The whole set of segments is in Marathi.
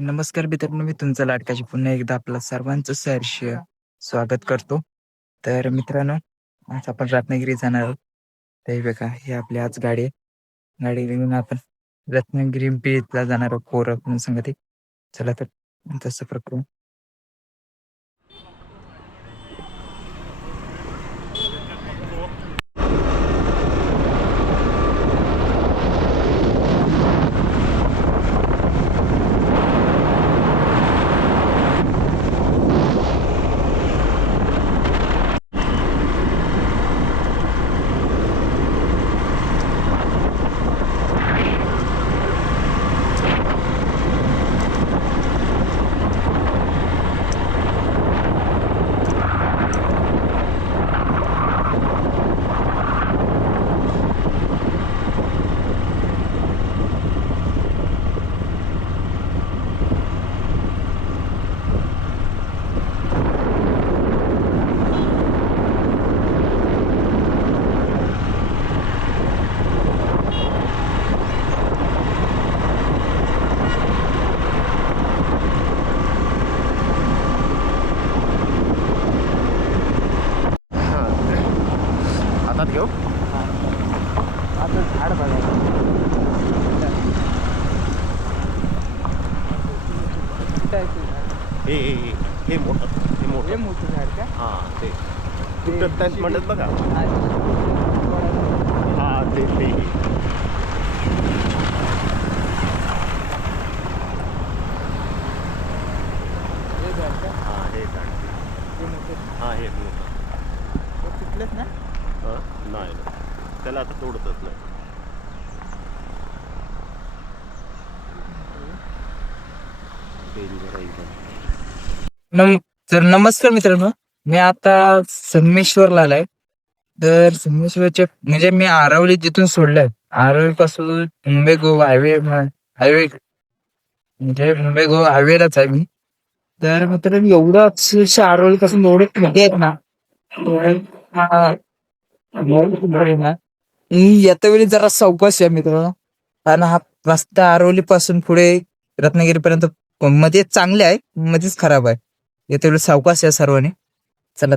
नमस्कार मित्रांनो, मी तुमचा लाडकाची पुन्हा एकदा आपलं सर्वांचं सहर्ष स्वागत करतो. तर मित्रांनो, आज आपण रत्नागिरी जाणार आहोत. ते बघा, ही आपली आज गाडी आहे. गाडी घेऊन आपण रत्नागिरी बीचला जाणार आहोत पोरं म्हणून संगती. चला तर तसं प्रकरण. हातात घेऊ. आता झाड बघा. हे मोठं मोठं झाड का? हां ते टॅन्ट म्हणत बघा. हां ते हां हे झाड हां हे मोठं तिथलंच ना? नाही त्याला आता तोडतच नाही. तर नमस्कार मित्रांनो, मी आता संगमेश्वरला आलाय. तर संगमेश्वरच्या म्हणजे मी आरवली जिथून सोडलंय, आरवली पासून मुंबई गोवा हायवे म्हणजे मुंबई गोवा हायवेलाच आहे मी. तर मित्रांनो, एवढं अक्षरशः आरवली पासून एवढे मोठे आहेत ना, येत्या वेळी जरा सावकाश आहे मित्रांनो, कारण हा रस्ता आरवली पासून पुढे रत्नागिरी पर्यंत मध्ये चांगले आहे, मध्येच खराब आहे. येत्या वेळी सावकाश आहे सर्वांनी. चला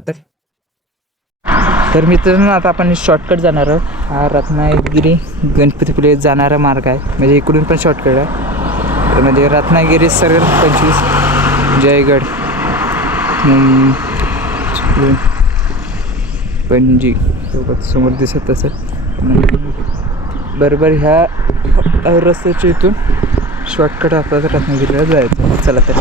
तर मित्रांनो, आता आपण शॉर्टकट जाणार आहोत. हा रत्नागिरी गणपतीपुळे जाणारा मार्ग आहे, म्हणजे इकडून पण शॉर्टकट आहे. तर म्हणजे रत्नागिरी सरळ 25, जयगड, पणजी सोबत समोर दिसत असेल. बरोबर ह्या रस्त्याच्या इथून शॉर्टकट आपल्याला रत्नागिरीला जायचं. चला तर.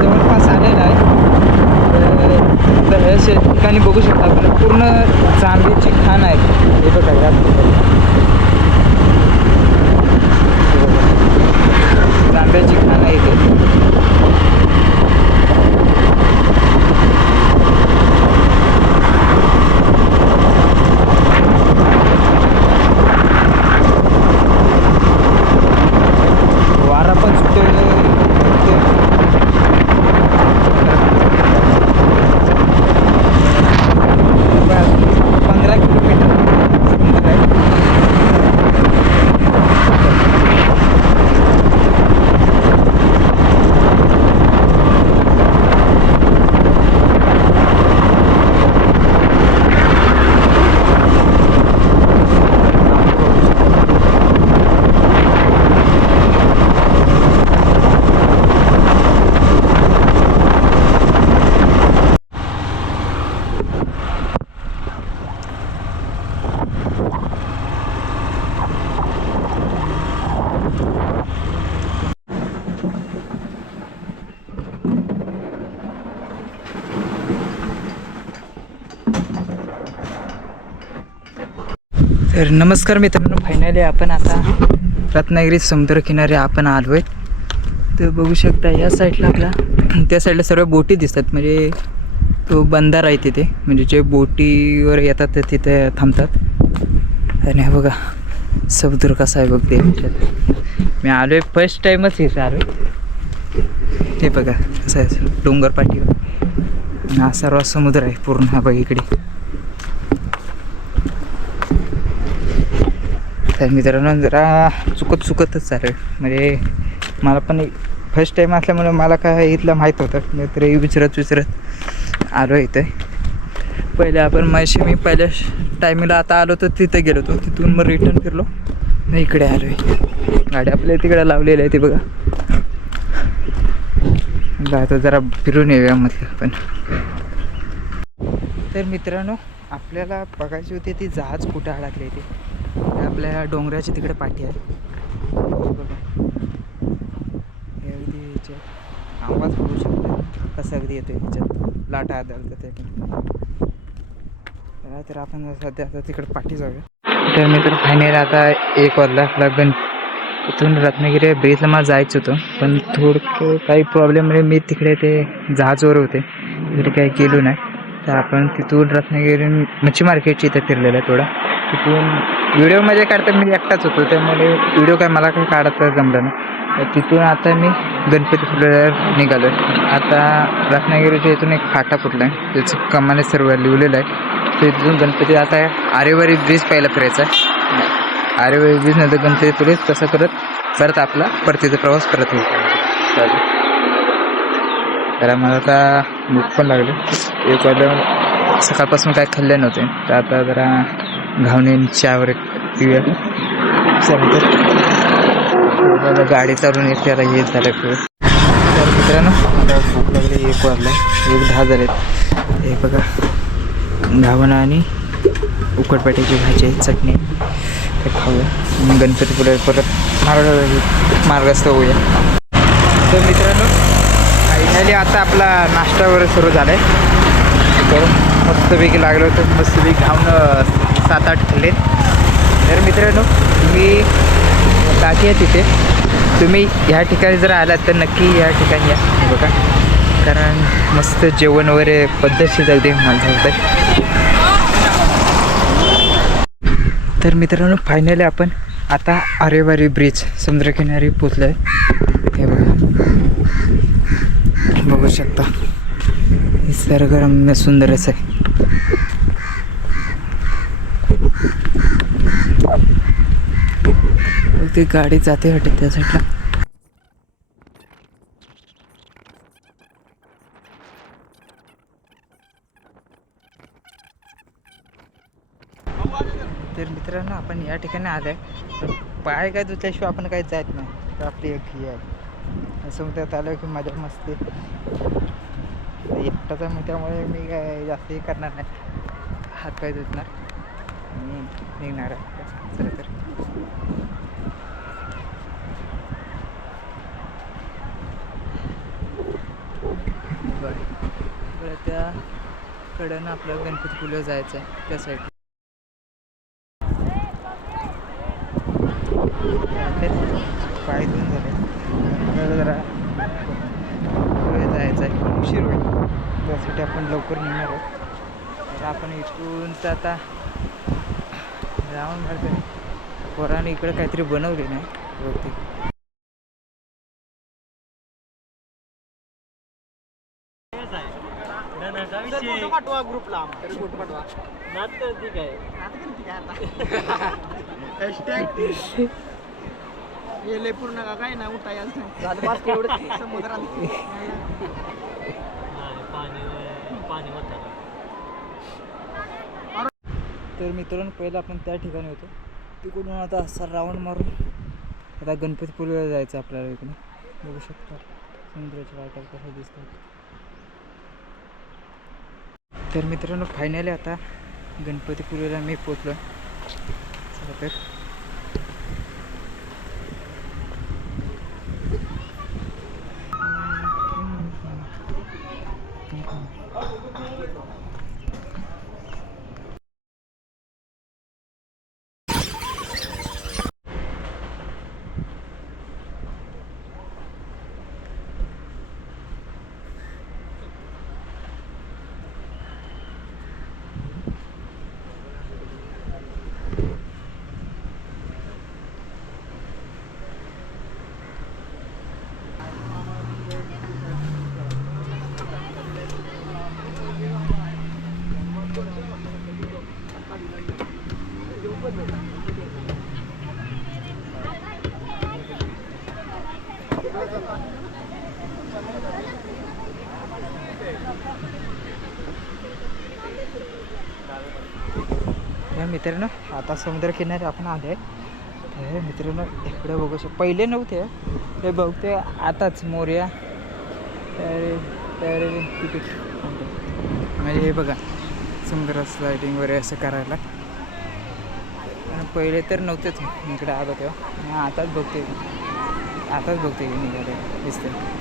जवळपास आलेला आहे. तर हे ठिकाणी बघू शकता आपण, पूर्ण जांभळीची खाण आहे. हे बघा, जांभळ्याची खाण आहे इथे. वारा पण सुटेल. 15 किलोमीटर सुंदर आहे. तर नमस्कार मित्रांनो, फायनली आपण आता रत्नागिरी समुद्रकिनारी आपण आलोय. तर बघू शकता या साईडला आपला, त्या साईडला सर्व बोटी दिसतात. म्हणजे तो बंधारा आहे तिथे, म्हणजे जे बोटीवर येतात ते तिथे थांबतात. आणि हे बघा समुद्र कसा आहे बघते. मी आलो आहे फर्स्ट टाईमच इथे आलो आहे. हे बघा कसं आहे डोंगर पाठीवर आणि हा सर्व समुद्र आहे पूर्ण. हा बघ इकडे. तर मित्रांनो जरा चुकतच चालू आहे, म्हणजे मला पण फर्स्ट टाईम असल्यामुळे मला काय इथलं माहीत होतं. मी तरी विचारत आलो इथे. पहिले आपण मी पहिल्या टायमिंगला आता आलो तर तिथे गेलो होतो, तिथून मग रिटर्न फिरलो नाही इकडे आलो आहे. गाडी आपल्या तिकडे लावलेली आहे ती बघा. आता जरा फिरून येऊया म्हटलं पण. तर मित्रांनो आपल्याला बघायची होती ती जहाज कुठे अडकली ती. आपल्या डोंगराच्या तिकडे पाठी आहे बघा. अगदी ह्याच्यात आवाज बघू शकतो कसा अगदी येतोय ह्याच्यात लाटा आदळतात त्याच्यात. तर आपण सध्या आता तिकडे पाठी जाऊया. तर मित्र फायनल आता 1 वाजला आपला इथून रत्नागिरी ब्रिजला मला जायचं होतं, पण थोडं काही प्रॉब्लेममुळे मी तिकडे ते जहाजवर होते, तिकडे काही गेलो नाही. तर आपण तिथून रत्नागिरी मच्छी मार्केटची इथं फिरलेलं आहे थोडा. तिथून व्हिडिओमध्ये काढता मी एकटाच होतो, त्यामुळे व्हिडिओ काय मला काही काढता जमलं नाही. तिथून आता मी गणपतीपुळ्यावर निघालो आहे. आता रत्नागिरीच्या इथून एक फाटा फुटला आहे, त्याचं कमाने सर्व लिहिलेलं आहे. तिथून गणपती आता आरेवारी ब्रिज पहिला फिरायचा आहे. आरेवारी ब्रिज नंतर गणपतीपुळे तसं परत आपला परतीचा प्रवास करत होईल. तर आम्हाला आता भूक पण लागली. 1 वाजता सकाळपासून काय खाल्ले नव्हते, तर आता जरा घावणे चहावर पिऊया. तर गाडी चालून येते आता हे झालं फिरून. तर मित्रांनो आता भूक लागली. 1 वाजला 1:10 झालेत. हे बघा घावणं आणि उकडपेट्याची भाजी आहे, चटणी ते खाऊया आणि गणपतीपुळे परत मार्गस्थ होऊया. तर मित्रांनो फायनली आता आपला नाश्ता वगैरे सुरू झाला आहे. तर मस्तपैकी लागलं होतं, मस्तपैकी घावणं 7-8 खाल्ले. तर मित्रांनो तुम्ही टाकी आहे तिथे, तुम्ही ह्या ठिकाणी जर आलात तर नक्की या ठिकाणी या बघा, कारण मस्त जेवण वगैरे पद्धतशीर अगदी मला सांगतात. तर मित्रांनो फायनली आपण आता आरेवारी ब्रिज समुद्रकिनारी पोचलो आहे. हे बघा बघू शकता निसर्गरम्य सुंदरच आहे. ती गाडी जाते वाटत त्या साईडला. तर मित्रांनो आपण या ठिकाणी आलो आहे, तर पाय काय धुतल्याशिवाय आपण काही जात नाही. तर आपली एक ही आहे समुद्रात आलं की मजा मस्ती. एकटाच आहे मग त्यामुळे मी काय जास्त हे करणार नाही, हात पाय धुतणार आणि निघणार आहे. चला तर बरं त्या कडनं आपलं गणपतीपुळे जायचं आहे त्या साईड. पाय धुवून झाले, आपल्याला जरा पुढे जायचं आहे, उशीर होईल, त्यासाठी आपण लवकर निघणार आहोत. तर आपण इथून तर आता जाऊन मारतो. पोराने इकडे काहीतरी बनवले नाही बहुतेक. ग्रुपला पूर्ण का काय ना उठाय समुद्रात तर मित्रांनो पहिलं आपण त्या ठिकाणी होतो, तिकडून आता असा राऊंड मारून आता गणपतीपुळेला जायचं आपल्याला. इकडे बघू शकता समुद्राच्या लाटा कशा दिसतात. तर मित्रांनो फायनली आता गणपतीपुळेला मी पोचलो. चला तर तर मित्रांनो आता समुद्रकिनारी आपण आले आहे. हे मित्रांनो इकडे बघू शकतो, पहिले नव्हते हे बघते आताच मोर्या तर तिकीट म्हणजे हे बघा समुद्र स्लायडिंग वगैरे असं करायला. आणि पहिले तर नव्हतेच इकडे आलो तेव्हा, मी आताच बघते की निघाले दिसते.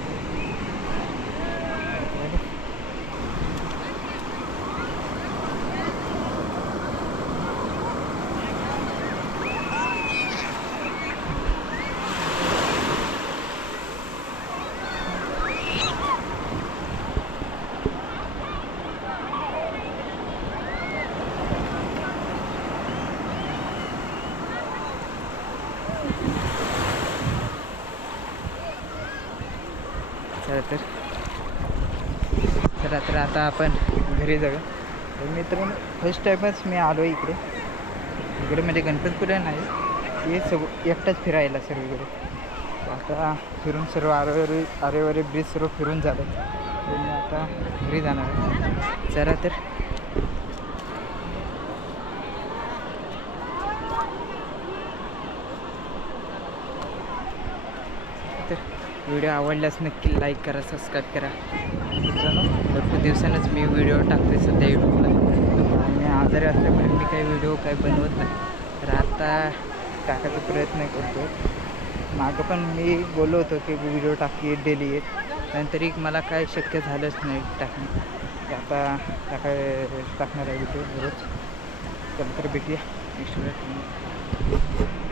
चला तर आता आपण घरी जाऊया. तर मित्रांनो फर्स्ट टाईमच मी आलो इकडे म्हणजे गणपतीपुळे नाही, हे सगळं एकटाच फिरायला सर्वीकडे. आता फिरून सर्व आरेवारे ब्रिज सर्व फिरून झालं, तर मी आता घरी जाणार आहे. चला तर व्हिडिओ आवडल्यास नक्की लाईक करा, सबस्क्राईब करा. मित्रांनो भरपूर दिवसांनीच मी व्हिडिओ टाकते सध्या यूट्यूबला. आणि आजारी असल्यामुळे मी काही व्हिडिओ बनवत नाही, तर आता टाकायचा प्रयत्न करतो. मागं पण मी बोललो होतो की व्हिडिओ डेली येत, नंतर मला काय शक्य झालंच नाही टाकणं. आता टाकणार आहे व्हिडिओ रोज. चला तर भेटूया नेक्स्ट वेळ.